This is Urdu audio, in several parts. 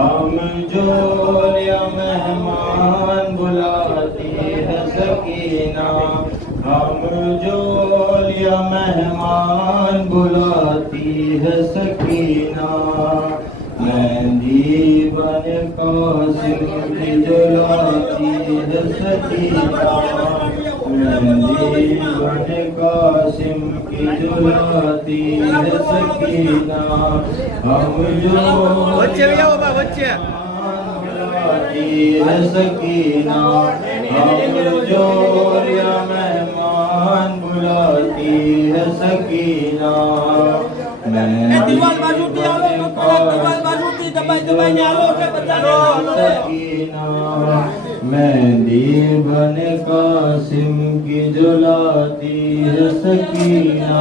ہم جولیا مہمان بلاتی ہے سکینہ، ہم جولیا مہمان بلاتی ہے سکینہ، مہندی بن قاسم کی جلاتی ہے سکینہ، مہندی بن قاسم کی جلاتی ہے سکینہ، ہم جولیا بلاتی ہے سکینہ، ہم جولیا مہمان بلاتی ہے سکینہ، مہندی بن قاسم کی جلاتی ہے سکینہ،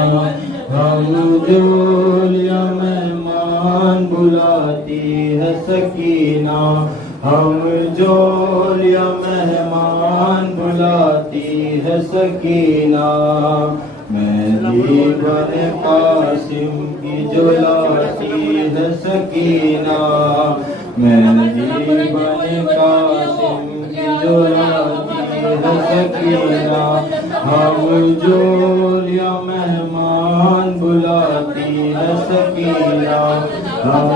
ہم جولیا مہمان بلاتی ہے سکینہ، ہم جولیا مہمان بلاتی ہے سکینہ، مہندی بن قاسم کی جلاتی ہے سکینہ، مہندی بن قاسم کی جلاتی ہے سکینہ، ہم جولیا مہمان بلاتی ہے سکینہ، ہم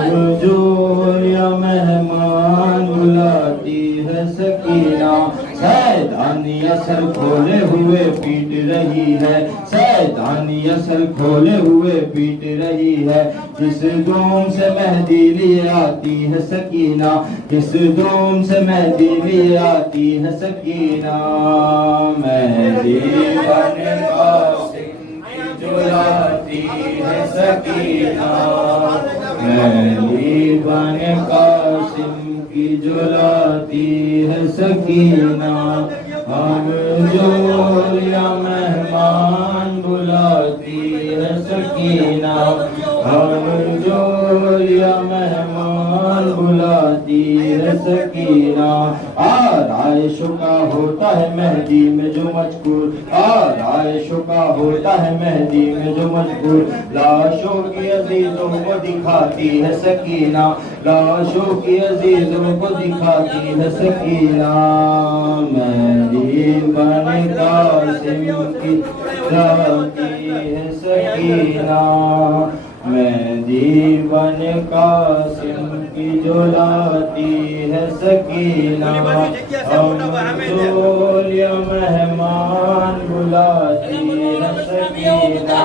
جولیا مہمان بلاتی ہے سکینہ، سیدانی اثر کھولے ہوئے پیٹ رہی ہے، سیدانی اثر کھولے ہوئے پیٹ رہی ہے، جس دوم سے مہندی لیے آتی ہے سکینہ، جس دوم سے مہندی لیے آتی ہے سکینہ، مہندی بن قاسم کی جلاتی ہے سکینہ، مہندی بن قاسم کی جلاتی ہے سکینہ، ہم جولیا مہمان بلاتی ہے سکینہ، ہم جولیا مہمان بلاتی ہے سکینہ، آرائشوں کا ہوتا ہے مہندی میں جو مجبور، آرائشوں کا ہوتا ہے مہندی میں جو مجبور، لاشوں کی عزیزوں کو دکھاتی ہے سکینہ، لاشوں کی عزیزوں کو دکھاتی ہے سکینہ، مہندی بن قاسم کی جلاتی ہے سکینہ، مہندی بن قاسم کی جلاتی ہے سکینہ، ہم جولیا مہمان بلاتی ہے سکینہ،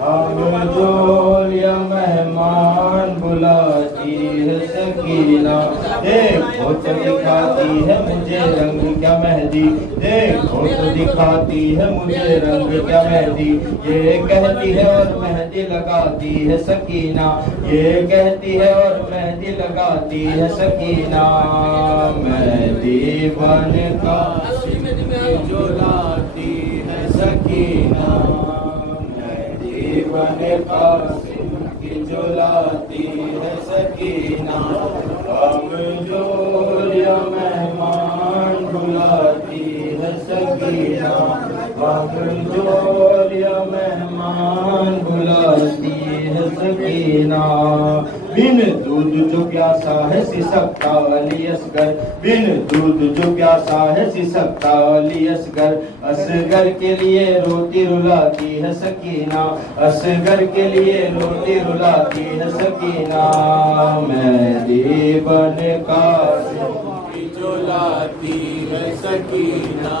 ہم جولیا مہمان بلاتی ہے سکینہ، دیکھو تو دکھاتی ہے مجھے رنگ کیا مہندی، دیکھو تو دکھاتی ہے مجھے رنگ کیا مہندی، یہ کہتی ہے اور مہندی لگاتی ہے سکینہ، یہ کہتی ہے اور مہندی لگاتی ہے سکینہ، مہندی بن قاسم کی جلاتی ہے سکینہ، مہندی بن قاسم کی جلاتی ہے سکینہ، ہم جولیا مہمان بلاتی ہے سکینہ، ہم جولیا مہمان بلاتی ہے سکینہ، بن دودھ جو پیاسا ہے سسکتا علی اصغر، بن دودھ جو پیاسا ہے سسکتا علی اصغر، اصغر کے لیے روتی رلاتی ہے سکینہ، اصغر کے لیے روتی رلاتی ہے سکینہ، مہندی بن قاسم کی جلاتی ہے سکینہ،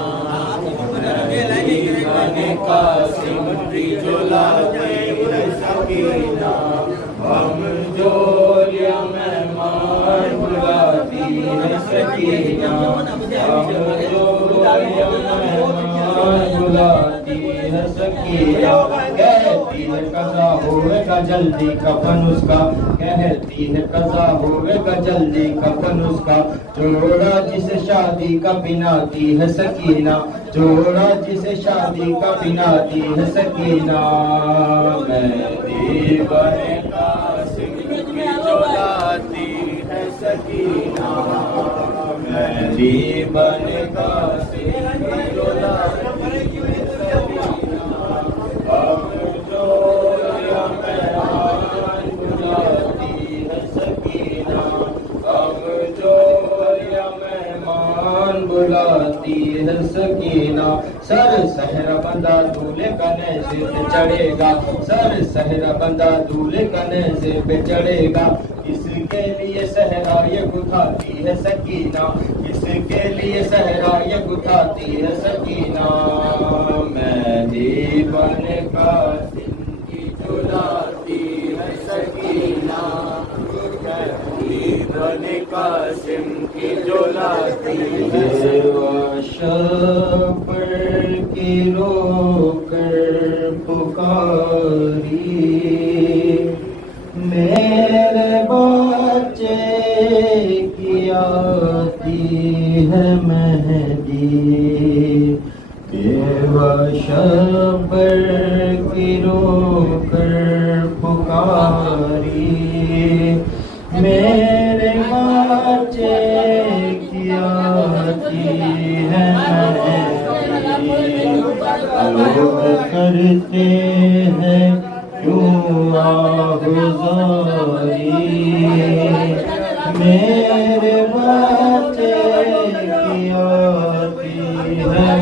مہندی بن قاسم کی جلاتی ہے سکینہ، ہم جولیا مہمان بلاتی ہے سکینہ، ہم جولیا مہمان بلاتی ہے سکینہ، کہتی ہے قضا ہوئے گا جلدی کفن اس کا، کہتی ہے قضا ہوئے گا جلدی کفن اس کا، جوڑا جسے شادی کا پناتی ہے سکینہ، جوڑا جسے شادی کا پناتی ہے سکینہ، مہندی بن قاسم کی جلاتی ہے سکینہ، مہندی بن قاسم کی جلاتی ہے سکینہ، ہم جولیا مہمان بلاتی ہے سکینہ، ہم ہے سکینہ سر صحرا بندہ دولے کا نیزے پہ چڑھے گا سر صحرا بندہ دولے کا نیزے پہ چڑھے گا اس کے لیے صحرا یہ گتھاتی ہے سکینہ اس کے لیے صحرا یہ گتھاتی ہے سکینہ مہدی بن قاسم کی جلاتی ہے سکینہ مہدی بن قاسم کی جلاتی ہے شبر کی رو کر پکاری میرے بچے کی آتی ہے مہدی شبر کی رو کر پکاری میرے بچے کی آتی ہے لوگ کرتے ہیں کیوں آہذاری میرے بچے کی آتی ہے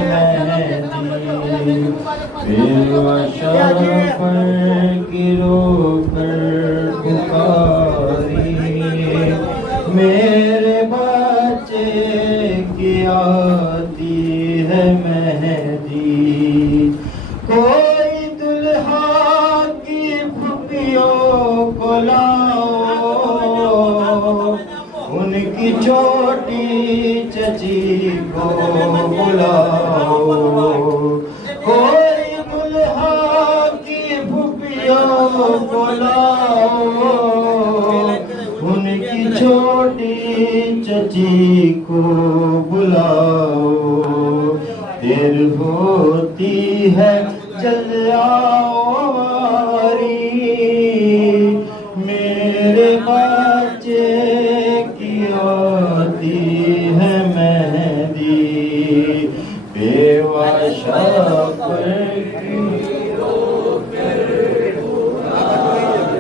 شبر کی رو کر پکاری میرے بچے کی آتی ہے مہدی کوئی دلہا کی پھپھیوں کو لاؤ ان کی چھوٹی چچی کو بلاؤ کوئی دلہا کی پھپھیوں کو لاؤ ان کی چھوٹی چچی کو بلاؤ دیر ہوتی ہے جلد آواری میرے بچے کی آتی ہے مہدی بیوہ شبر کی رو کر پکاری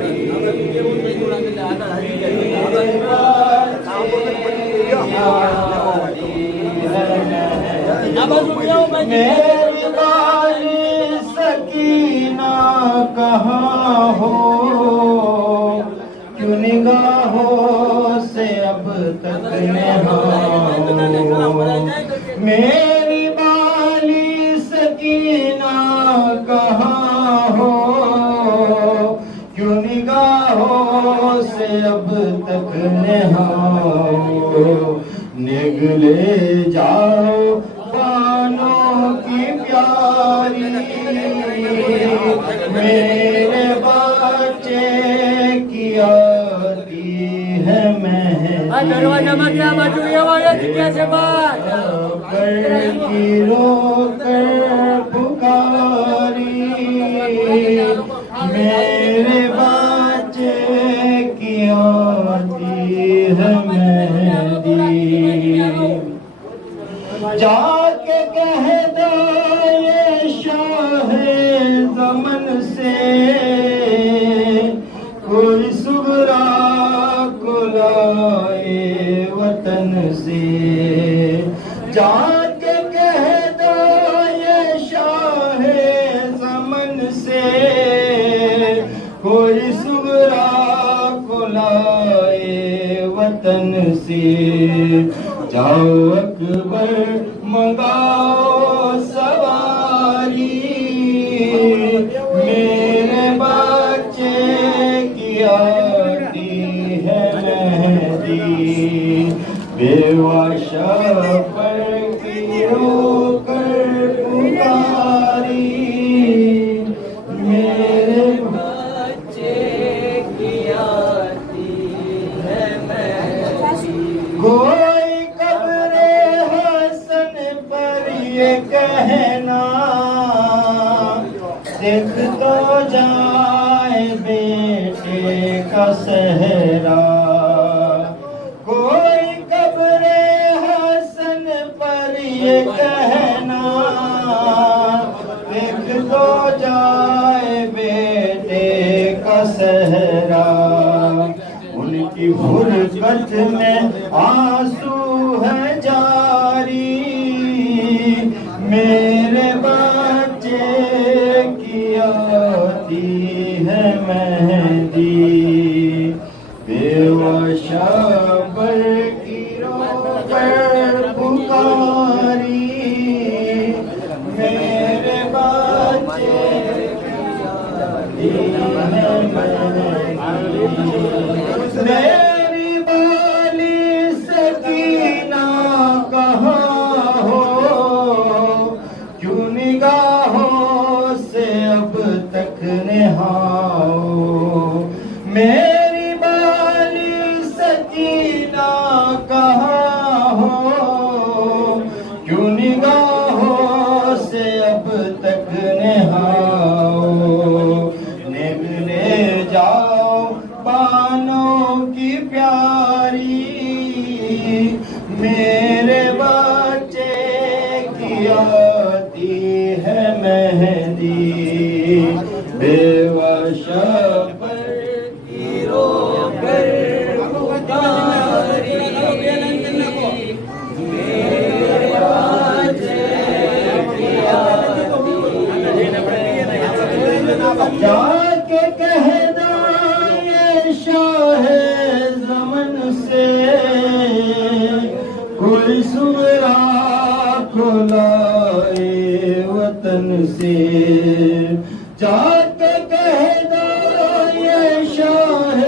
میری والی سکینہ کہاں ہو کیوں نگاہوں سے اب تک نہاں میری والی سکینہ کہاں ہو کیوں نگاہوں سے اب تک نہاں نگلے جاؤ بانوں کی پیاری میرے بچے کی آتی ہے مہدی کی رو کر پکاری میرے بچے کی آتی ہے مہدی جا کے کہہ دو یہ شاہ زمن سے کوئی صغرا کو لائے وطن سے جا کے کہہ دو یہ شاہ زمن سے کوئی صغرا کو لائے وطن سے جاؤ اکبر منگاؤ سواری میرے بچے کی آتی ہے مہدی بیوہ شبر کی رو کر پکاری میرے بچے کی آتی ہے مہدی کوئی قبر حسن پر یہ کہنا دیکھ تو جائے بیٹے کا صحرا کوئی قبر حسن پر یہ کہنا دیکھ تو جائے بیٹے کا صحرا ان کی فرقت میں آنسو ہے جاری مہندی بیوشا پر گرو پر پکاری میرے بچے میری بالی سکینہ کہاں ہو کیوں نگاہوں سے اب تک نہاؤ میری بالی سکینہ کہاں ہو کیوں نگاہوں سے اب تک نہاؤ نگلے جاؤ بانوں کی پیاری میرے بچے کی آتی ہے مہندی بیوشا پر گرو کر پکاری میرے بچے کی جا کے کہہ دو یہ شاہ زمن سے کوئی سورا کھلائے وطن سے جا کے کہہ دو یہ شاہ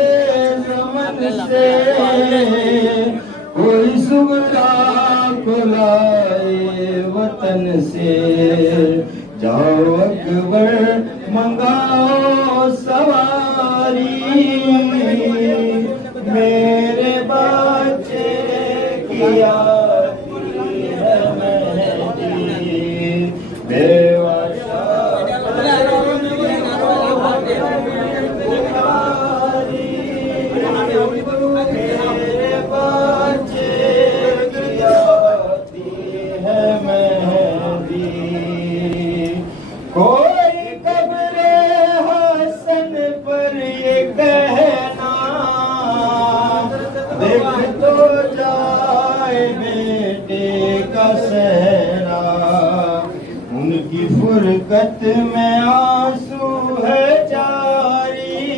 زمن سے کوئی سورا کھلائے وطن سے جاؤ اکبر منگاؤ سواری میرے بچے کی آتی ہے مہندی بیوشا میرے بچے کی آتی ہے مہندی کوئی قبر حسن پر یہ کہنا دیکھ تو جائے بیٹے کا صحرا ان کی فرقت میں آنسو ہے جاری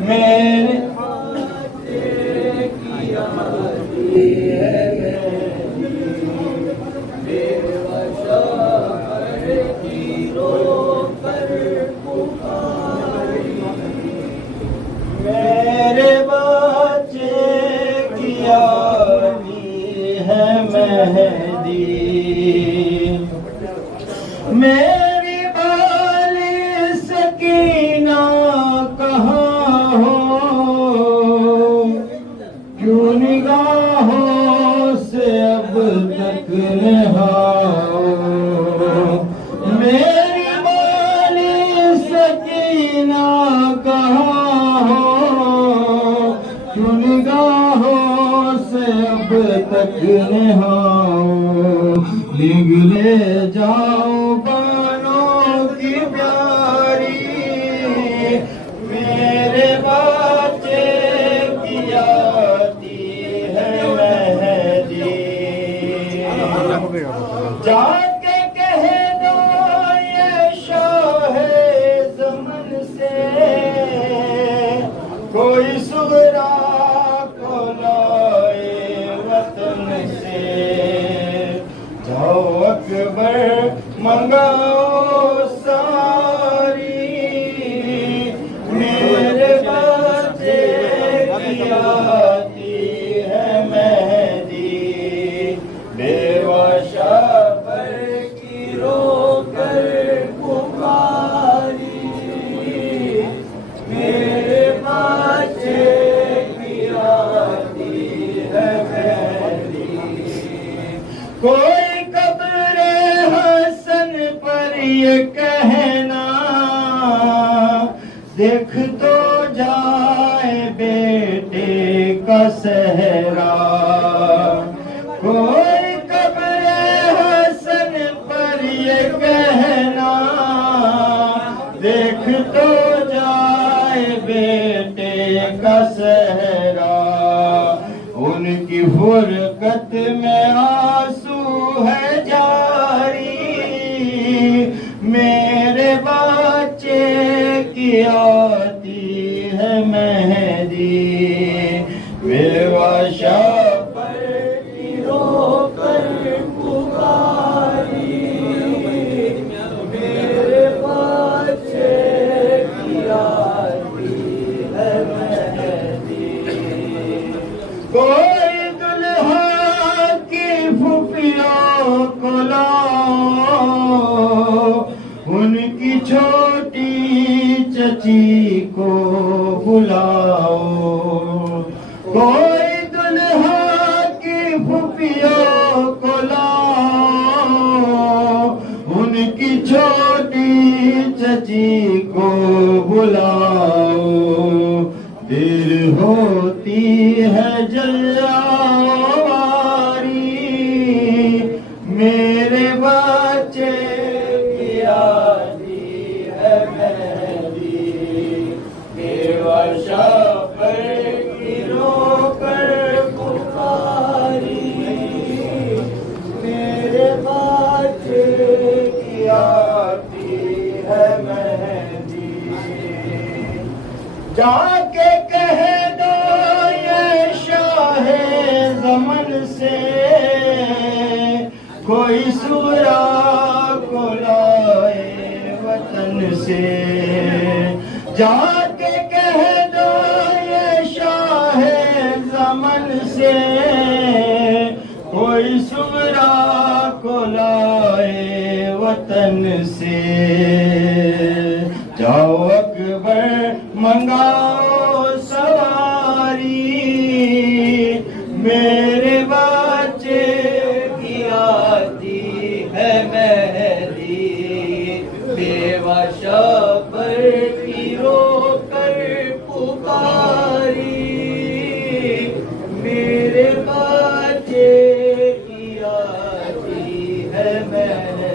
میرے بچے کی آتی ہے میرے بچے کی آتی ہے مہندی میری بالی سکینہ کہاں ہو کیوں نگاہوں سے اب تک نہاؤ میری بالی سکینہ کہاں ہو کیوں نگاہوں سے اب تک نہاؤ نگلے جاؤ بانوں کی پیاری میرے بچے کی آتی ہے مہندی جا کے کہہ دو یہ شاہ زمن سے کوئی سغرا کو لائے وطن سے جاؤ اکبر منگاؤ ساری میرے بچے کی آتی ہے مہندی بیوشا پر گرو کر پکاری میرے بچے کی آتی ہے مہندی کوئی قبر حسن پر یہ کہنا دیکھ تو جائے بیٹے کا صحرا کوئی قبر حسن پر یہ کہنا دیکھ تو جائے بیٹے کا صحرا ان کی فرقت میں آنسو ہے جاری میرے بچے کی آتی ہے مہندی بے واشا پر رو کر پکاری میرے بچے کی آتی ہے مہندی کوئی دلہا کی پھوپھیوں کو لاؤ ان کی چھوٹی چچی کو بلاؤ کوئی دلہا کی پھوپھیوں کو لاؤ ان کی چھوٹی چچی کو بلاؤ دیر ہوتی ہے جلواری میرے بچے کی آتی ہے مہندی بے واشا پر رو کر پکاری میرے بچے کی آتی ہے مہندی جا کے کہہ دو یہ شاہ زمن سے کوئی سورا کو لائے وطن سے جا کے کہہ دو یہ شاہ زمن سے کوئی سورا کو لائے وطن سے جاؤ اکبر منگاؤ سواری میرے بچے کی آتی ہے مہندی بے واشا پر رو کر پکاری میرے بچے کی آتی ہے مہندی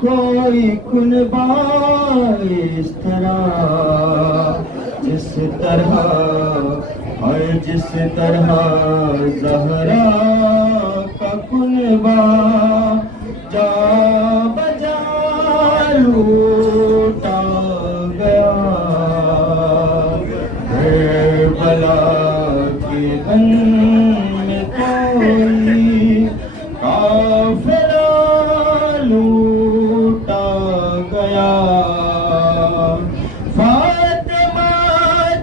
کوئی کنبہ اس طرح جس طرح اور جس طرح زہرا کا کنبہ جا بجا لوٹا گیا کربلا کے غم میں کوئی قافلہ لوٹا گیا فاطمہ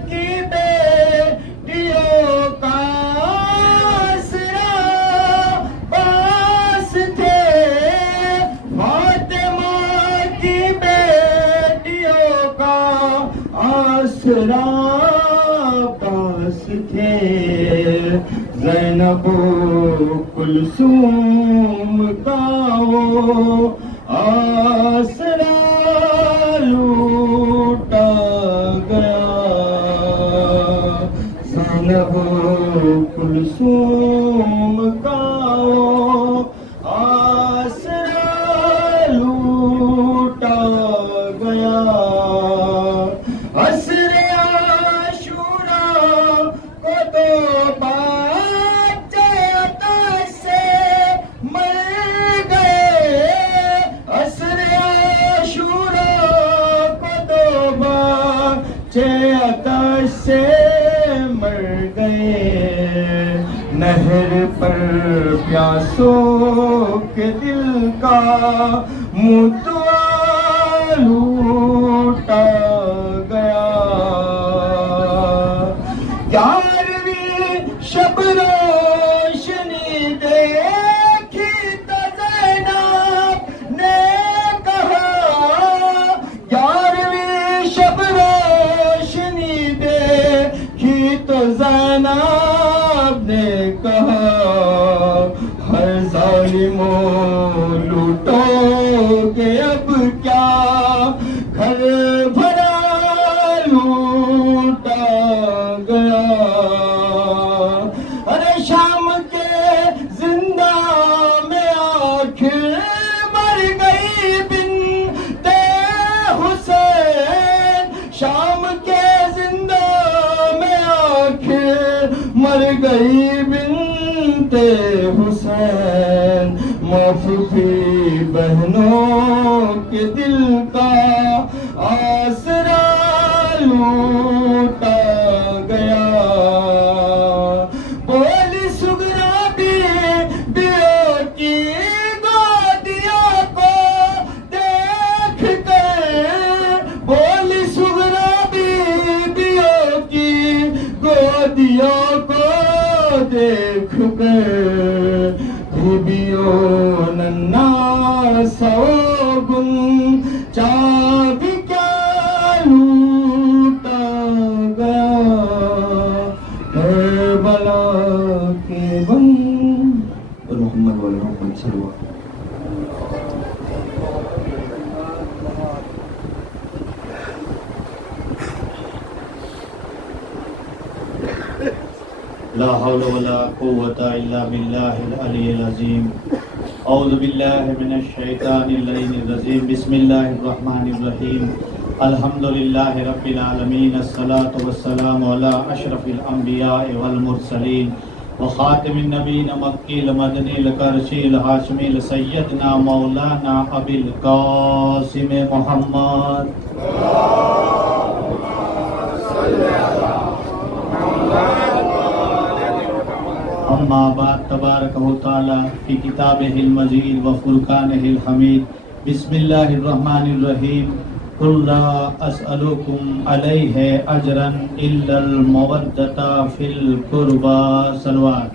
کی بیٹیوں کا آسرا پاس تھے فاطمہ کی بیٹیوں کا آسرا پاس تھے زینب و کلثوم کا وہ آسرا لوٹا گیا زینب و کلثوم کا وہ آسرا لوٹا گیا عصر عاشورا کو تو عطش سے مر گئے نہر پر پیاسوں کے دل کا متوا لوٹا گیا 11ویں شب روشنی دیکھی تو زینب نے کہا 11ویں شب روشنی دیکھی تو زینب نے کہا ہر ظالموں لوٹو گے اب کیا گھر بھرا لوٹا گیا ارے شام کے زندہ میں آخر مر گئی بنت حسین شام کے زندہ حسین معافی بہنوں کے دل کا آسرا لوٹا گیا بولی سگرا بیوں کی گودیوں کو دیکھ کر بولی سگرا بیوں کی گودیوں کو دیکھ کر بیوں ننا سوگن چابی کیا لوٹا گیا کربلا کے بن اور محمد والا محمد صلی اللہ علیہ وسلم. لا حول ولا قوة إلا بالله العلي العظيم. أعوذ بالله من الشيطان اللعين الرجيم. بسم الله الرحمن الرحيم. الحمد لله رب العالمين. الصلاة والسلام على أشرف الأنبياء والمرسلين وخاتم النبيين مكي المدني القرشي الهاشمي سيدنا مولانا أبي القاسم محمد. اما بعد تبارک و تعالی فی کتابہ المجید و فرقانہ الحمید. بسم اللہ الرحمن الرحیم. قل لا اسألکم علیہ اجرا الا المودۃ فی القربى. صلوات.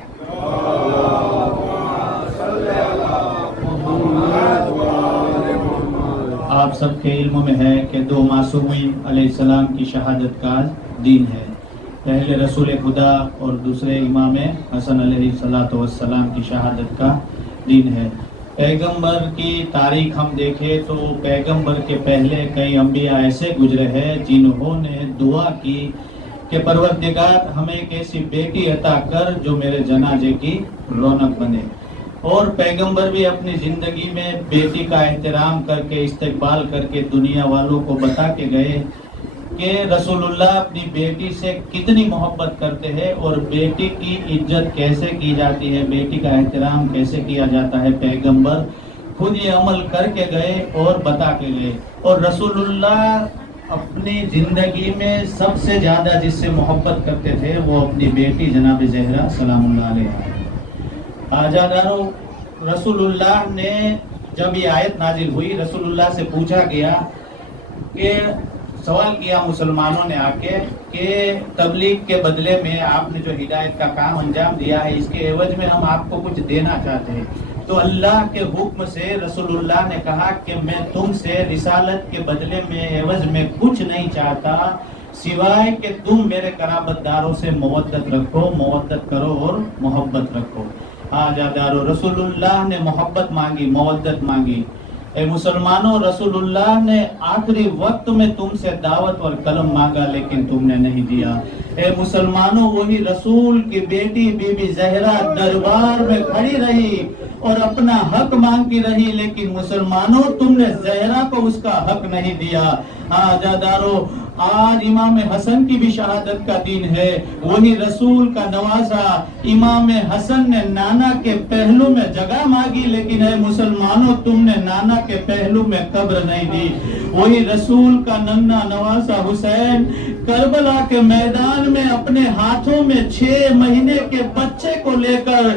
آپ سب کے علم میں ہے کہ دو معصومین علیہ السلام کی شہادت کا دین ہے. پہلے رسول خدا اور دوسرے امام حسن علیہ السلام کی شہادت کا دن ہے. پیغمبر کی تاریخ ہم دیکھیں تو پیغمبر کے پہلے کئی انبیاء ایسے گزرے ہیں جنہوں نے دعا کی کہ پروردگار ہمیں ایک ایسی بیٹی عطا کر جو میرے جنازے کی رونق بنے. اور پیغمبر بھی اپنی زندگی میں بیٹی کا احترام کر کے استقبال کر کے دنیا والوں کو بتا کے گئے کہ رسول اللہ اپنی بیٹی سے کتنی محبت کرتے ہیں اور بیٹی کی عزت کیسے کی جاتی ہے, بیٹی کا احترام کیسے کیا جاتا ہے. پیغمبر خود یہ عمل کر کے گئے اور بتا کے گئے. اور رسول اللہ اپنی زندگی میں سب سے زیادہ جس سے محبت کرتے تھے وہ اپنی بیٹی جناب زہرا سلام اللہ علیہ. آجادارو, رسول اللہ نے جب یہ آیت نازل ہوئی رسول اللہ سے پوچھا گیا کہ سوال کیا مسلمانوں نے آ کے کہ تبلیغ کے بدلے میں آپ نے جو ہدایت کا کام انجام دیا ہے اس کے عوض میں ہم آپ کو کچھ دینا چاہتے ہیں. تو اللہ کے حکم سے رسول اللہ نے کہا کہ میں تم سے رسالت کے بدلے میں عوض میں کچھ نہیں چاہتا سوائے کہ تم میرے قرابت داروں سے مودت رکھو, مودت کرو اور محبت رکھو. آجادارو, رسول اللہ نے محبت مانگی, مودت مانگی. اے مسلمانوں, رسول اللہ نے آخری وقت میں تم سے دعوت اور قلم مانگا لیکن تم نے نہیں دیا. اے مسلمانوں, وہی رسول کی بیٹی بی بی زہرا دربار میں کھڑی رہی اور اپنا حق مانگتی رہی لیکن مسلمانوں تم نے زہرا کو اس کا حق نہیں دیا. آجادارو, آج امام حسن کی بھی شہادت کا دن ہے. وہی رسول کا نوازا امام حسن نے نانا کے پہلو میں جگہ مانگی لیکن اے مسلمانوں تم نے نانا کے پہلو میں قبر نہیں دی. وہی رسول کا ننا نوازا حسین کربلا کے میدان میں اپنے ہاتھوں میں 6 مہینے کے بچے کو لے کر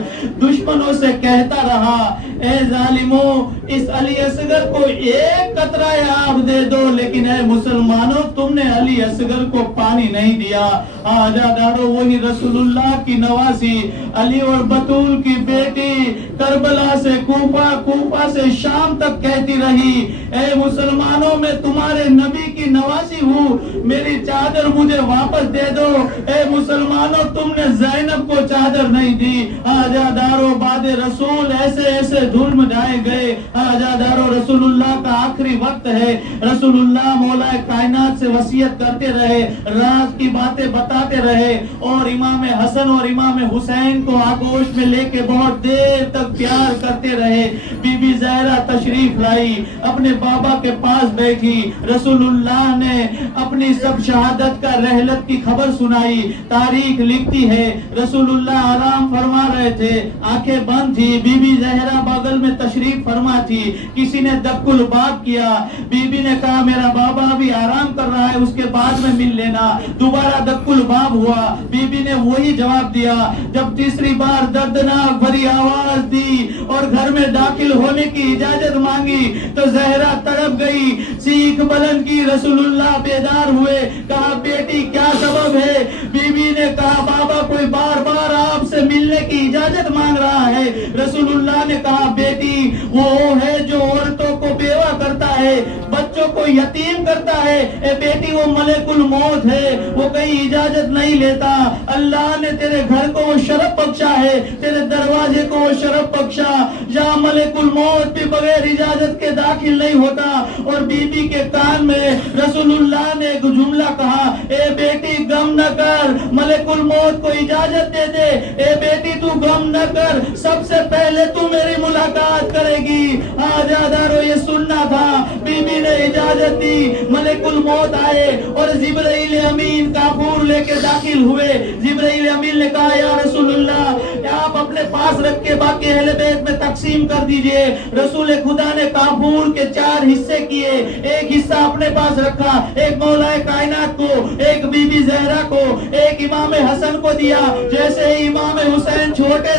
دشمنوں سے کہتا رہا اے ظالموں اس علی اصغر کو ایک قطرہ آب دے دو لیکن اے مسلمانوں تم نے علی اصغر کو پانی نہیں دیا. آجادارو, وہی رسول اللہ کی نواسی علی اور بطول کی بیٹی کربلا سے کوفہ, کوفہ سے شام تک کہتی رہی اے مسلمانوں میں تمہارے نبی کی نواسی ہوں, میری چادر مجھے واپس دے دو. اے مسلمانوں تم نے زینب کو چادر نہیں دی. آجادارو, بعد رسول ایسے ایسے ظلم ڈھائے گئے. آجادارو, رسول اللہ کا آخری وقت ہے. رسول اللہ مولا کائنات سے وصیت کرتے رہے, راز کی باتیں بتاتے رہے اور امام حسن اور امام حسین کو آگوش میں لے کے بہت دیر تک پیار کرتے رہے. بی بی زہرا تشریف لائی, اپنے بابا کے پاس بیٹھی. رسول اللہ اللہ نے اپنی سب شہادت کا رحلت کی خبر سنائی. تاریخ لکھتی ہے رسول اللہ آرام فرما رہے تھے, آنکھیں بند تھی, بی بی زہرا بغل میں تشریف فرما تھی. کسی نے دق الباب کیا, بی بی نے کہا میرا بابا ابھی آرام کر رہا ہے, اس کے بعد میں مل لینا. دوبارہ دق الباب ہوا, بی بی نے وہی جواب دیا. جب تیسری بار دردناک بھری آواز دی اور گھر میں داخل ہونے کی اجازت مانگی تو زہرا تڑپ گئی, چیخ بلند کی. رسول اللہ بیدار ہوئے, کہا بیٹی کیا سبب ہے؟ بی بی نے کہا بابا کوئی بار بار آپ سے ملنے کی اجازت مانگ رہا ہے. رسول اللہ نے کہا بیٹی وہ ہے جو عورتوں کو بیوہ کرتا ہے, بچوں کو یتیم کرتا ہے. اے بیٹی وہ ملک الموت ہے, وہ کہیں اجازت نہیں لیتا. اللہ نے تیرے گھر کو وہ شرف بخشا ہے, تیرے دروازے کو وہ شرف بخشا جہاں ملک الموت بھی بغیر اجازت کے داخل نہیں ہوتا. اور بی بی کے کان میں رسول اللہ نے ایک جملہ کہا, اے بیٹی غم نہ کر, ملک الموت کو اجازت دے دے. اے بیٹی تو غم نہ کر, سب سے پہلے تو میری ملاقات کرے گی. آجادارو یہ سننا تھا. بی بی نے اجازت دی, ملک الموت آئے اور جبرائیل امین کافور لے کے داخل ہوئے. جبرائیل امین نے کہا یا رسول اللہ آپ اپنے پاس رکھ کے باقی اہل بیت میں تقسیم کر دیجئے. رسول خدا نے کافور کے 4 حصے کیے, ایک حصہ اپنے پاس رکھا, ایک مولا کائنات کو, ایک بی بی زہرا کو, ایک امام حسن کو دیا. جیسے ہی امام حسین چھوٹے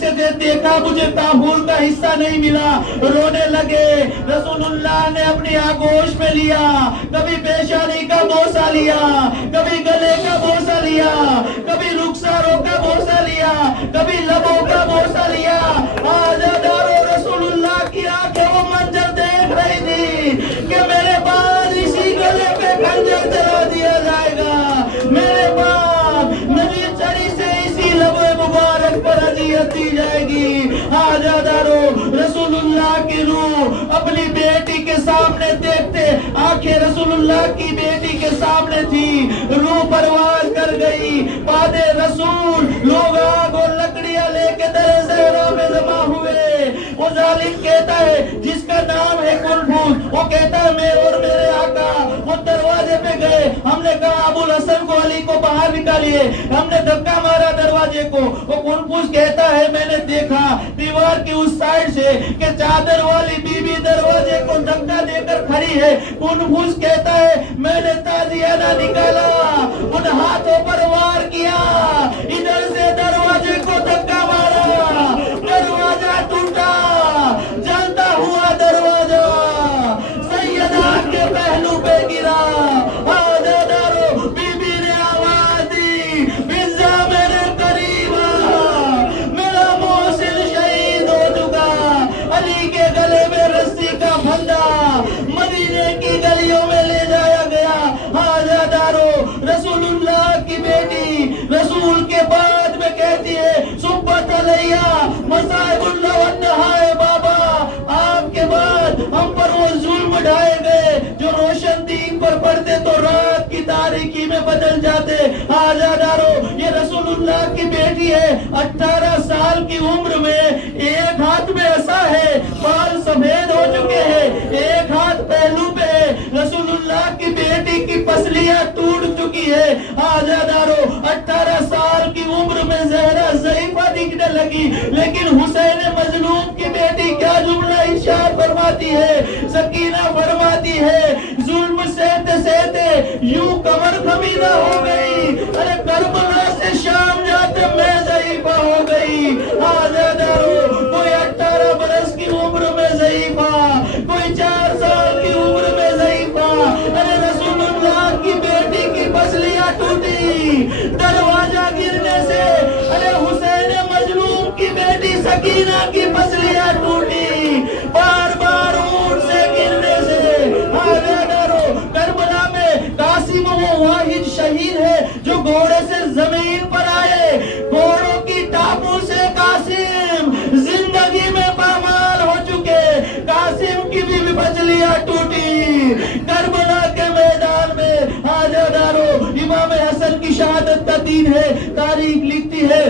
سے دیکھا مجھے کافور کا حصہ نہیں ملا, رونے لگے. رسول اللہ نے اپنی آغوش میں لیا, کبھی پیشانی کا بوسہ لیا, کبھی گلے کا بوسہ لیا, کبھی رخساروں کا بوسہ لیا, کبھی لبوں کا بوسہ لیا. آجادارو رسول اللہ کی آنکھیں وہ منظر دیکھ رہی تھی کہ میرے بعد اسی گلے پہ خنجر چلا دیا جائے گا, میرے بعد نبی چڑی سے اسی لبے مبارک پر اذیت دی جائے گی. آجادارو رسول اللہ کی روح اپنی بیٹی کے سامنے دیکھتے, آنکھیں رسول اللہ کی بیٹی کے سامنے تھی, روح پرواز کر گئی. بعد رسول لوگ آگ اور لکڑیاں لے کے در زہرا میں جمع ہوئے. وہ ظالم کہتا ہے جس کا نام ہے کنفوس, وہ کہتا ہے میں اور میرے آقا وہ دروازے پہ گئے, ہم نے کہا ابو الحسن کو علی کو باہر نکالیے, ہم نے دھکا مارا دروازے کو. وہ کنفوس کہتا ہے میں نے دیکھا دیوار کی اس سائڈ سے کہ چادر والی بی بی دروازے کو دھکا دے کر کھڑی ہے. کنفوس کہتا ہے میں نے تازیانہ نکالا, ان ہاتھوں پر وار کیا, ادھر سے دروازے کو دھکا مارا, دروازہ ٹوٹا, جلتا ہوا دروازہ سیدہ کے پہلو پہ گرا. آجادارو بی بی نے آواز دی بزا میرے قریب آ, میرا محسن شہید ہو چکا. علی کے گلے میں رسی کا پھندا مدینے کی گلیوں میں لے جایا گیا. آجادارو رسول اللہ کی بیٹی رسول کے بعد میں کہتی ہے صبح علیہ مصائب اللہ والنہائے, بابا آپ کے بعد ہم پر وہ ظلم ڈھائے گئے جو روشن دین پر پڑتے تو رات کی تاریکی میں بدل جاتے. آجادارو یہ رسول اللہ کی بیٹی ہے, 18 سال کی عمر میں ایک ہاتھ میں ایسا ہے, بال سفید ہو چکے ہیں, ایک ہاتھ پہلو پہ ہے. رسول اللہ کی بیٹی کی پسلیاں ٹوٹ چکی ہے. آجادارو 18 سال کی عمر میں زہرا ضعیفہ دکھنے لگی, لیکن حسین مظلوم کی بیٹی کیا جملہ ارشاد فرماتی ہے, سکینہ فرماتی ہے ظلم سہتے سہتے یوں کمر خمیدہ ہو گئی, ارے کربلا سے شام جاتے میں ضعیفہ ہو گئی. آجادارو کوئی 18 برس کی عمر میں ضعیفہ, کوئی 4 سال کی عمر میں ضعیفہ, ارے رسول اللہ کی بیٹی کی پسلیاں ٹوٹی دروازہ گرنے سے, ارے حسین مظلوم کی بیٹی سکینہ کی پسلیاں ٹوٹی بار بار اونٹ سے گرنے سے. آجادارو کربلا میں قاسم وہ واحد شہید ہے جو گھوڑے سے زمین پر آئے, گھوڑوں کی ٹاپوں سے قاسم زندگی میں پامال ہو چکے. قاسم کی بھی پسلیاں ٹوٹی کربلا کے میدان میں. آجادارو امام حسن کی شہادت کا دن ہے. تاریخ لکھتی ہے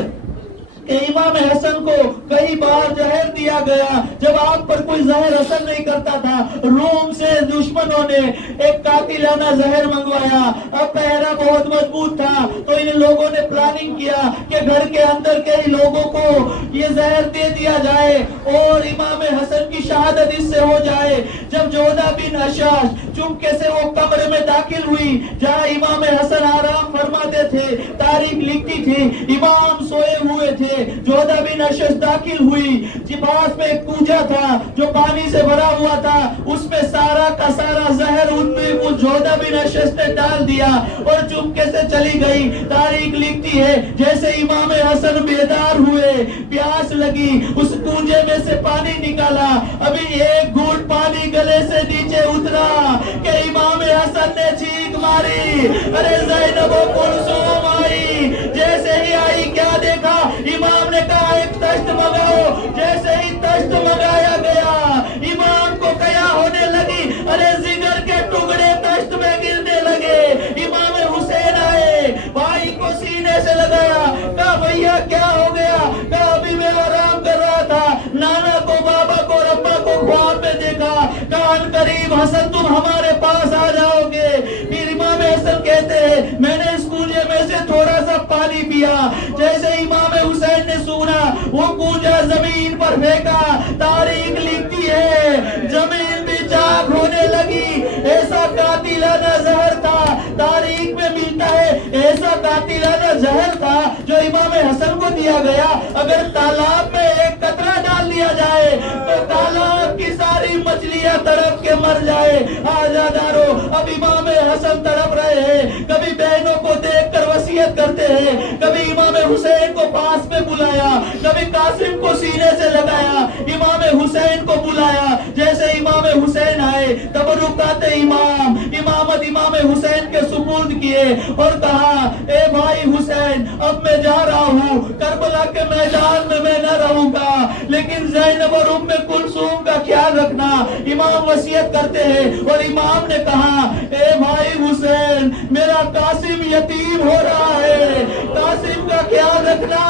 کہ امام حسن کو کئی بار زہر دیا گیا. جب آپ پر کوئی زہر اثر نہیں کرتا تھا، روم سے دشمنوں نے ایک قاتلانہ زہر منگوایا. اب پہرا بہت مضبوط تھا تو ان لوگوں نے پلاننگ کیا کہ گھر کے اندر کے لوگوں کو یہ زہر دے دیا جائے اور امام حسن کی شہادت اس سے ہو جائے. جب جودہ بن اشاش چپکے سے وہ کمرے میں داخل ہوئی جہاں امام حسن آرام فرماتے تھے، تاریخ لکھتی تھی امام سوئے ہوئے تھے. جودہ بن اشاش داخل ہوئی، پاس میں ایک کوجا تھا جو پانی سے بھرا ہوا تھا، اس میں سارا کا سارا زہر جودہ بن اشاش نے ڈال دیا اور چپکے سے چلی گئی. تاریخ لکھتی ہے جیسے امام حسن بیدار ہوئے، پیاس لگی، اس کوجے میں سے پانی نکالا، ابھی ایک گھونٹ پانی گلے سے نیچے اترا کہ امام حسن نے چیخ ماری، ارے زینب و کلثوم آئی. جیسے ہی آئی کیا دیکھا؟ امام نے کہا ایک تشت منگاؤ. جیسے ہی تشت منگایا گیا امام کو قیا ہونے لگی، ارے جگر کے ٹکڑے تشت میں گرنے لگے. امام حسین آئے، بھائی کو سینے سے لگایا، کہا بھیا کیا ہو گیا؟ کہا ابھی میں آرام کر رہا تھا، نانا کو، بابا کو، ربا کو خواب میں دیکھا، کہا ان قریب حسن تم ہمارے پاس آ جاؤ گے. پھر امام حسن کہتے ہیں میں نے اس کوجے میں سے تھوڑا سا پانی پیا. جیسے امام حسین نے سنا وہ کوجا زمین پر پھینکا. تاریخ لکھتی ہے زمین بھی چاک ہونے لگی. ایسا قاتلانہ زہر تھا، تاریخ میں ملتا ہے ایسا قاتلانہ زہر تھا جو امام حسن کو دیا گیا. اگر تالاب میں ایک قطرہ ڈال دیا جائے تو تالاب کی ساری مچھلیاں تڑپ کے مر جائے. آزادارو، اب امام حسن تڑپ رہے ہیں، کبھی بہنوں کو دیکھ کر وصیت کرتے ہیں، کبھی امام حسین کو پاس میں بلایا، کبھی قاسم کو سینے سے لگایا، امام حسین کو بلایا. جیسے امام حسین آئے تبرکات امامت امام حسین کے سپرد کیے اور کہا اے بھائی حسین اب میں جا رہا ہوں، کربلا کے میدان میں نہ رہوں گا، لیکن زینب اور ام کلثوم کا خیال رکھنا. امام وصیت کرتے ہیں اور امام نے کہا اے بھائی حسین میرا قاسم یتیم ہو رہا ہے، قاسم کا خیال رکھنا،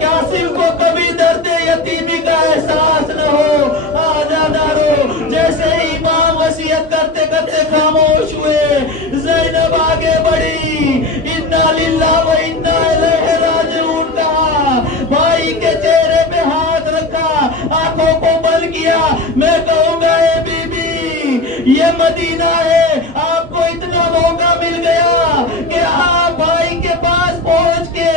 قاسم کو کبھی درد یتیمی کا احساس نہ ہو. آزادارو، جیسے ہی امام وصیت کرتے کرتے خاموش ہوئے، زینب آگے بڑھی، انا للہ و انا الیہ راجعون کہا، بھائی کے چہرے پہ ہاتھ رکھا، آنکھوں کو بند کیا. میں کہوں گا اے بی بی یہ مدینہ ہے، آپ کو اتنا موقع مل گیا کہ آپ بھائی کے پاس پہنچ کے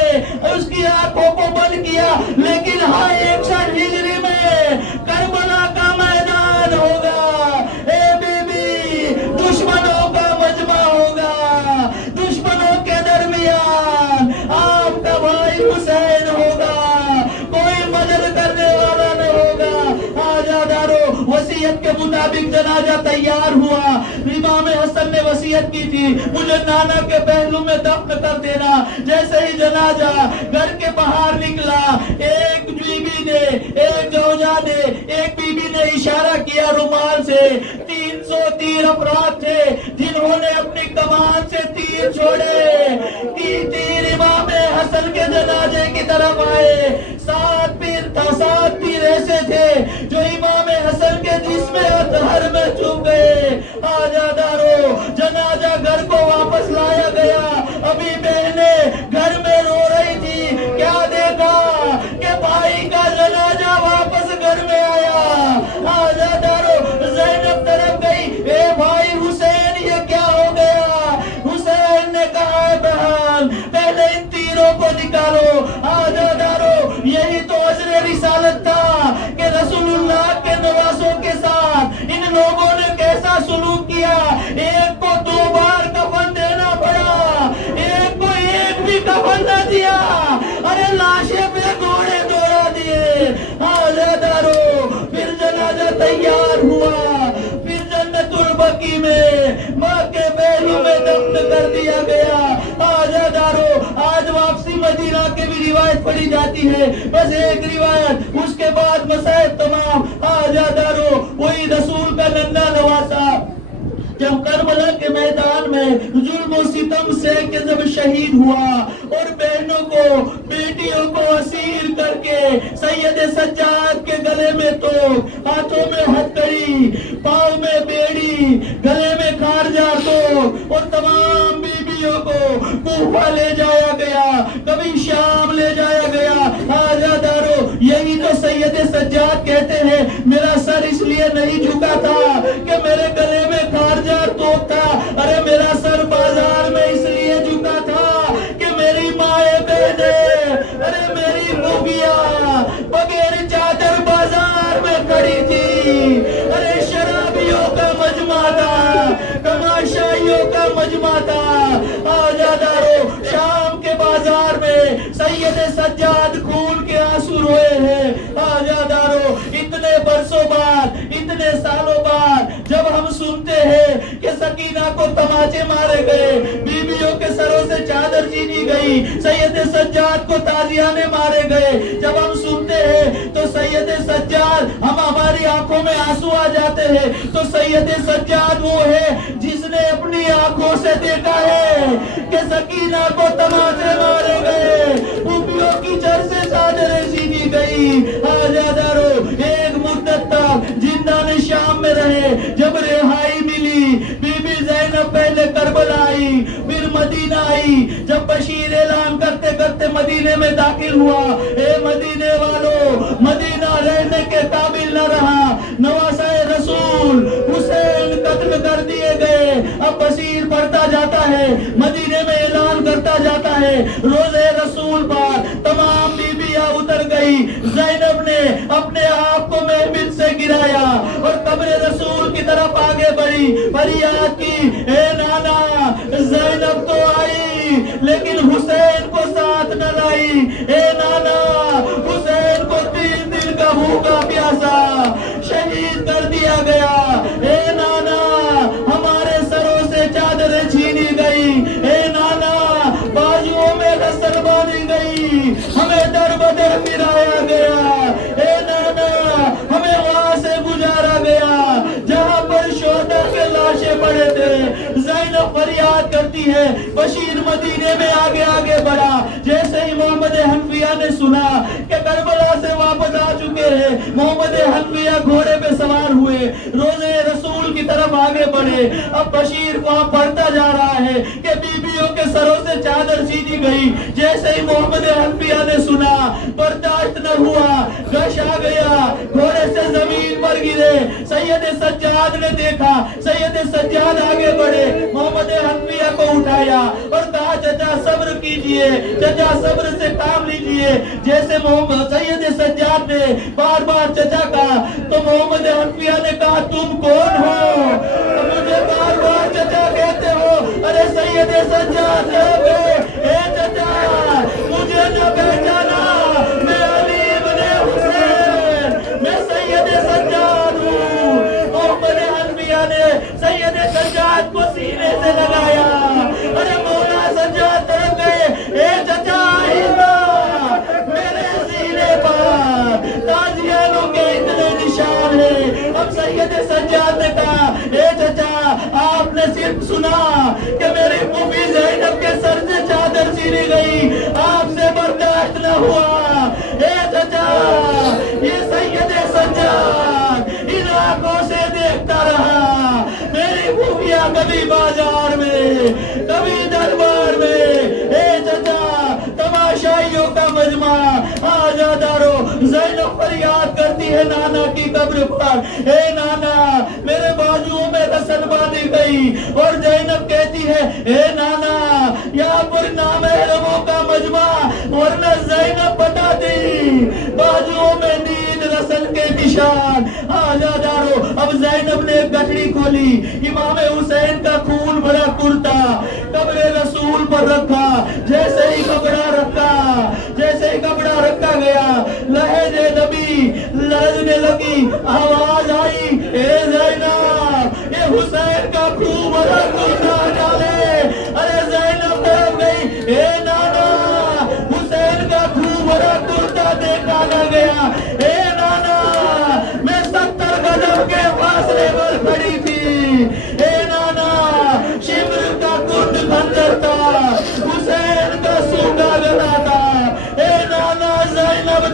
اس کی آنکھوں کو بند کیا، لیکن ہاں 61 ہجری میں کربلا کا میدان ہوگا. اے بی بی دشمنوں کا مجمع ہوگا، دشمنوں کے درمیان آپ کا بھائی حسین ہوگا، کوئی مدد کرنے والا نہ ہوگا. آزادارو، وصیت کے مطابق جنازہ تیار ہوا. امام حسن نے وصیت کی تھی مجھے نانا کے پہلو میں دفن کر دینا. جیسے ہی جنازہ گھر کے باہر نکلا، ایک بیوی نے، ایک زوجہ نے، ایک بیوی نے اشارہ کیا رومال سے. 300 تیر افراد تھے جنہوں نے اپنی کمان سے تیر چھوڑے. تیر امام حسن کے جنازے کی طرف آئے. 7 تیر ایسے تھے جو امام حسن کے جسم اطہر میں چوب گئے. آزادارو، جنازہ گھر کو واپس لایا گیا. ابھی بہنیں گھر میں رو رہی تھی، کیا دیکھا کہ بھائی کا جنازہ واپس گھر میں آیا. آزادارو، زینب طرف گئی، اے بھائی حسین یہ کیا ہو گیا؟ حسین نے کہا اے بہن پہلے ان تیروں کو نکالو. آزادارو، یہی تو عزر رسالت تھا کہ رسول اللہ کے نواسوں کے ساتھ ان لوگوں نے کیسا سلوک کیا. ایک کو 2 بار کفن دینا پڑا، ایک کو ایک بھی کفن نہ دیا، ارے لاشیں پہ گھوڑے دوڑا دیے. آزادارو، پھر جنازہ تیار ہوا، پھر جنت البقیع میں ماں کے پہلو میں دفن کر دیا گیا. آزادارو، آج واپسی مدینہ کے بھی روایت پڑھی جاتی ہے، بس ایک روایت، اس کے بعد مسائب تمام. آزادارو، وہی رسول کا ننھا نواسا جب کربلا کے میدان میں ظلم و ستم سے کہ جب شہید ہوا اور بہنوں کو، بیٹیوں کو اسیر کر کے سید سجاد کے گلے میں تو ہاتھوں میں ہتھکڑی، پاؤں میں بیڑی، گلے میں خارجہ تو اور تمام بیویوں کو کوفہ لے جایا گیا، کبھی شام لے جایا گیا۔ حاجہ دارو، یہی تو سید سجاد کہتے ہیں میرا سر اس لیے نہیں جھکا تھا کہ میرے گلے میں خارجہ تو تھا، ارے میرا سر بازار میں اس لیے جھکا تھا کہ میری مائیں بہنیں، ارے میری بھوگیاں بغیر چادر بازار میں کھڑی تھی، ارے شرابیوں کا مجمع تھا، تماشائیوں کا مجمع تھا۔ حاجہ دارو، شام کے بازار میں سید سجاد خون کے آنسو روئے ہیں۔ حاجہ دارو، اتنے برسوں بعد، اتنے سالوں بعد جب ہم سنتے ہیں کہ سکینہ کو تماچے مارے گئے، بیویوں کے سروں سے چادر چھینی گئی، سید سجاد کو تازیانے مارے گئے، جب ہم سنتے ہیں تو سید سجاد، ہماری آنکھوں میں آنسو آ جاتے ہیں، تو سید سجاد وہ ہے جس نے اپنی آنکھوں سے دیکھا ہے کہ سکینہ کو تماچے مارے گئے، پھوپھیوں کی جڑ سے چادریں چھینی گئی۔ حاجہ دارو، ایک مدت تک زندان شام میں رہے، جب رہائی ملی، بی بی زینب پہلے کربلا آئی، پھر مدینہ آئی، جب بشیر اعلان کرتے کرتے مدینے میں داخل ہوا، اے مدینے والو، مدینہ رہنے کے قابل نہ رہا، نواسہ رسول حسین قتل کر دیے گئے۔ اب بشیر پڑھتا جاتا ہے، مدینے میں اعلان کرتا جاتا ہے، روزے رسول پر تمام بیویاں اتر گئی، زینب نے اپنے آپ کو محمل سے گرایا اور قبر رسول کی طرف آگے بڑھی، فریاد کی، اے نانا، زینب تو آئی لیکن حسین کو ساتھ نہ لائی، اے نانا، حسین کو 3 دن کا بھوکا پیاسا شہید کر دیا گیا، اے نانا، ہمارے سروں سے چادریں چھینی گئی، اے نانا، بازوؤں میں رسل باندھی گئی، ہمیں در بدر پھرایا گیا، اے نانا، ہمیں وہاں سے گزارا گیا جہاں پر شہداء کے لاشیں پڑے تھے۔ زینب فریاد کرتی ہے، بشیر مدینے میں آگے آگے بڑھا، جیسے ہی محمد حنفیہ نے سنا کہ کربلا سے واپس آ چکے ہیں، محمد حنفیہ گھوڑے پہ سوار ہوئے، روزے رسول کی طرف آگے بڑھے۔ اب بشیر وہاں پڑھتا جا رہا ہے کہ بیویوں کے سروں سے چادر چھینی گئی، جیسے ہی محمد حنفیہ نے سنا، برداشت نہ ہوا، غش آ گیا، گھوڑے سے زمین پر گرے۔ سید سجاد نے دیکھا، سید سجاد آگے بڑھے، محمد حنفیہ کو اٹھایا اور کہا چچا صبر کیجئے، چچا صبر سے کام لیجئے۔ جیسے محمد سید سجاد نے بار بار چچا کہا تو محمد حنفیہ نے کہا تم کون ہو؟ مجھے بار بار چچا کہتے ہو، ارے سید سجاد اے چچا، مجھے نہ پہچانا، میں علی ابن حسین، میں سید سجاد ہوں۔ محمد حنفیہ نے سید سجاد کو سینے سے لگایا، ارے مولا سجاد طرف گئے، اے چچا آئندہ میرے سینے پر تازیانوں کے اتنے نشان ہیں۔ اب سید سجاد نے کہا، اے چچا، آپ نے صرف سنا کہ میری پھوپھی زینب کے سر سے چادر چھینی گئی، آپ سے برداشت نہ ہوا، اے چچا، یہ سید سجاد ان آنکھوں سے دیکھتا رہا، میری پھوپھیاں کبھی بازار میں، کبھی دربار میں، اے چچا، تماشائیوں کا مجمع۔ حاجہ دارو، زینب فریاد کرتی ہے نانا کی قبر پر، اے نانا، میرے بازوؤں میں رسل باندھی گئی، اور زینب کہتی ہے، اے نانا، یہاں پر نامحرموں کا مجمع، ورنہ زینب بتا دی، بازوؤں میں نیل رسل کے نشان۔ حاجہ دارو، اب زینب نے ایک گٹھڑی کھولی، امام حسین کا خون بھرا کرتا قبر رسول پر رکھا، جیسے ہی کپڑا رکھا، جیسے ہی کپڑا رکھا گیا، لہج نبی لرزنے لگی، آواز آئی، اے زینب، یہ حسین کا خون بھرا کرتا ڈالے۔ ارے زینب طرف گئی، اے نانا، حسین کا خون بھرا کرتا دیکھا نہ گیا، اے نانا، میں 70 قدم کے فاصلے پر کھڑی تھی، اے نانا، شمر کا کنڈ خنجر تھا، حسین کا سوکھا گلا تھا، اے نانا، زینب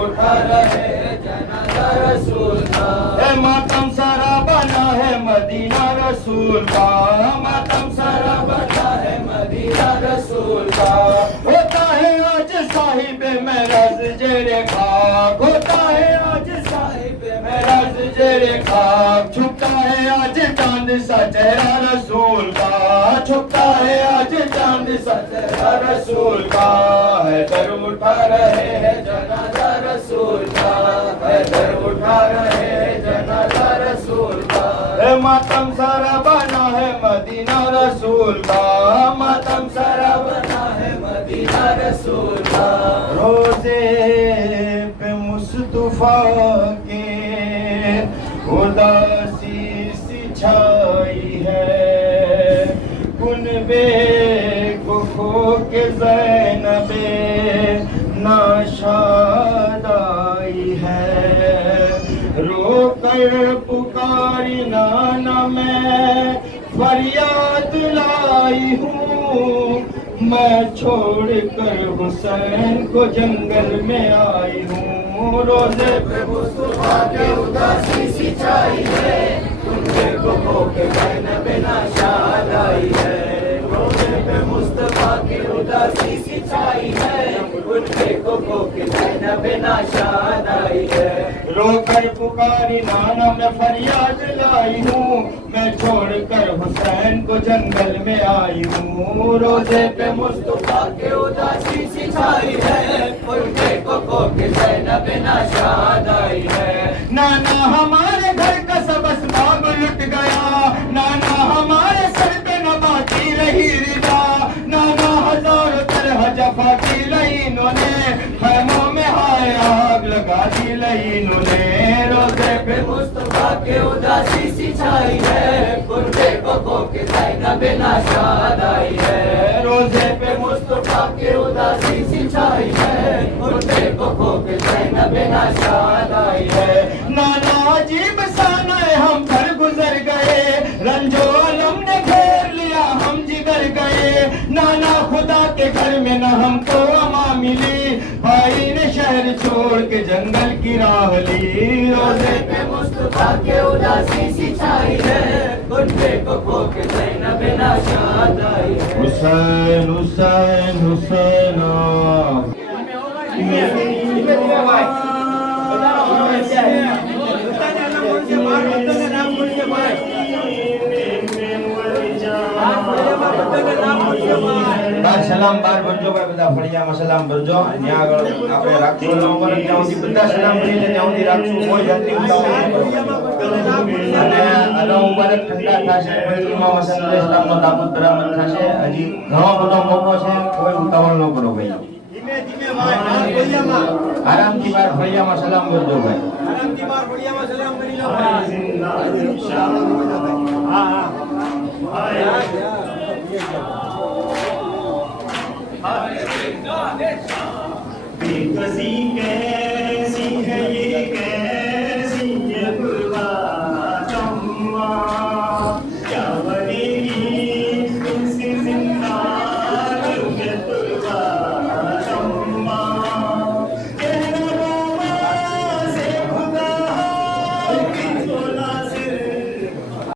اٹھا رہے ہیں جنازہ رسول کا، ماتم سارا بنا ہے مدینہ رسول کا، ماتم سارا بنا ہے مدینہ رسول کا، ہوتا ہے آج صاحب معراج زیر خاک، ہوتا ہے آج صاحب معراج زیر خاک، چھپتا ہے آج چاند سا چہرہ رسول کا، چھپتا ہے آج چاند سا چہرہ رسول کا، حیدر اٹھا رہے ہیں جنازہ رسول کا، حیدر اٹھا رہے ہیں جنازہ رسول کا، ماتم سارا بنا ہے مدینہ رسول کا، ماتم سارا بنا ہے مدینہ رسول کا، روزے پہ مصطفیٰ کے اداسی سی چھائی ہے، کنبے کو کھو کے زینب ناشاد آئی ہے، رو کر پکاری نانا میں فریاد لائی ہوں، میں چھوڑ کر حسین کو جنگل میں آئی ہوں، روزے پہ مصطفیٰ کے اداسی سی چھائی ہے، کنبے کو کھو کے زینب ناشاد آئی ہے، روزے پہ مصطفیٰ کی اداسی سی چھائی ہے، کنبے کو کھو کے زینب ناشاد آئی ہے، رو کر پکاری نانا میں فریاد لائی ہوں، میں چھوڑ کر حسین کو جنگل میں آئی ہوں، روزے پہ مصطفیٰ کے اداسی سی چھائی ہے، کنبے کو کھو کے زینب ناشاد آئی ہے، نانا ہمارے گھر کا سب اسباب لٹ گیا، نانا ہمارے سر پہ نبا کی رہی رضا، نانا ہزاروں طرح جفا کی رہی انہوں نے، خیموں میں ہائے آگ لگا دی رہی انہوں نے، روزے پہ مصطفیٰ کے اداسی سی چھائی ہے، کنبے کو کھو کے زینب ناشاد آئی ہے، روزے پہ مصطفیٰ کے اداسی سی چھائی ہے، کنبے کو کھو کے زینب ناشاد آئی ہے، نانا عجیب سانا ہم پر گزر گئے، رنجو علم نے گھیر لیا ہم جگر گئے، نانا خدا کے گھر میں نہ ہم کو اما ملی، بھائی نے شہر چھوڑ کے جنگل کی راہ لی، روزے پہ مصطفیٰ کے اداسی سی چھائی ہے، کنبے کو کھو کے زینب ناشاد آئی ہے، حسین حسین حسین બાર સલામ બાર ભરજો ભાઈ બધા ફળિયામાં સલામ ભરજો ત્યાં આગળ આપણે રાખશું નંબર ત્યાં સુધી બધા સલામ ભરીને ત્યાં સુધી રાખશું કોઈ જાતની ઉતાવળ નહીં કરવાની અને અલ્લાહ મુબારક ઠંડા થશે પછી ઇમામ હસન અલૈહિ સલામનો તાબૂત બરાબર થશે હજી ઘણો બધો મોકો છે કોઈ ઉતાવળ ન કરો ભાઈ આરામથી બાર ફળિયામાં સલામ ભરજો ભાઈ આરામથી બાર ફળિયામાં સલામ કરી લો بے کسی کیسی ہے یہ